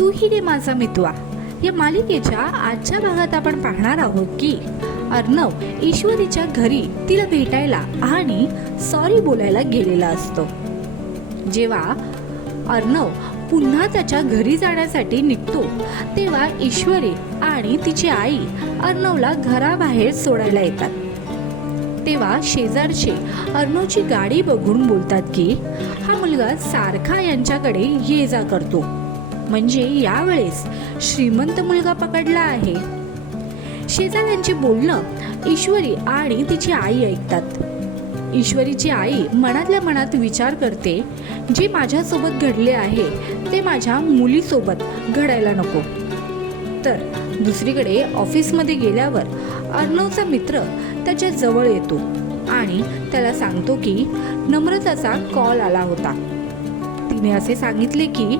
तू ही रे माझा मितवा. या मालिकेच्या आजच्या भागात आपण पाहणार आहोत की अर्णव ईश्वरीच्या घरी तिला भेटायला आणि सॉरी बोलायला गेलेला असतो. जेव्हा अर्णव पुन्हा त्याच्या घरी जाण्यासाठी निघतो तेव्हा ईश्वरी आणि तिची आई अर्णवला घराबाहेर सोडायला येतात. तेव्हा शेजारचे अर्णवची गाडी बघून बोलतात की हा मुलगा सारखा यांच्याकडे ये जा करतो. म्हणजे यावेळेस श्रीमंत मुलगा पकडला आहे. शेजाऱ्यांचे बोलणं ईश्वरी आणि तिची आई ऐकतात. ईश्वरीची आई मनातल्या मनात विचार करते जे माझ्यासोबत घडले आहे ते माझ्या मुलीसोबत घडायला नको. तर दुसरीकडे ऑफिसमध्ये गेल्यावर अर्णवचा मित्र त्याच्याजवळ येतो आणि त्याला सांगतो की नम्रताचा कॉल आला होता. तिने असे सांगितले की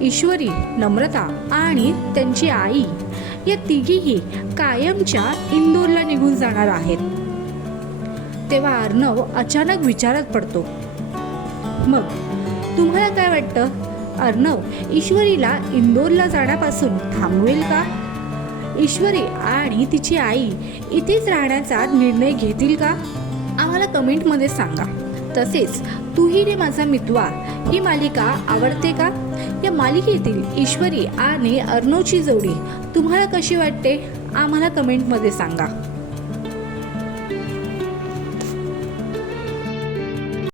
ईश्वरी नम्रता आणि त्यांची आई या तिघीही कायमच्या इंदोरला निघून जाणार आहेत. तेव्हा अर्णव अचानक विचारात पडतो. मग तुम्हाला काय वाटतं? अर्णव ईश्वरीला इंदोरला जाण्यापासून थांबवेल का? ईश्वरी आणि तिची आई इथेच राहण्याचा निर्णय घेतील का? आम्हाला कमेंटमध्ये सांगा. तसेच तूही रे माझा मितवा ही मालिका आवडते का? या मालिकेतील ईश्वरी आणि अर्णवची जोडी तुम्हाला कशी वाटते? आम्हाला कमेंटमध्ये सांगा.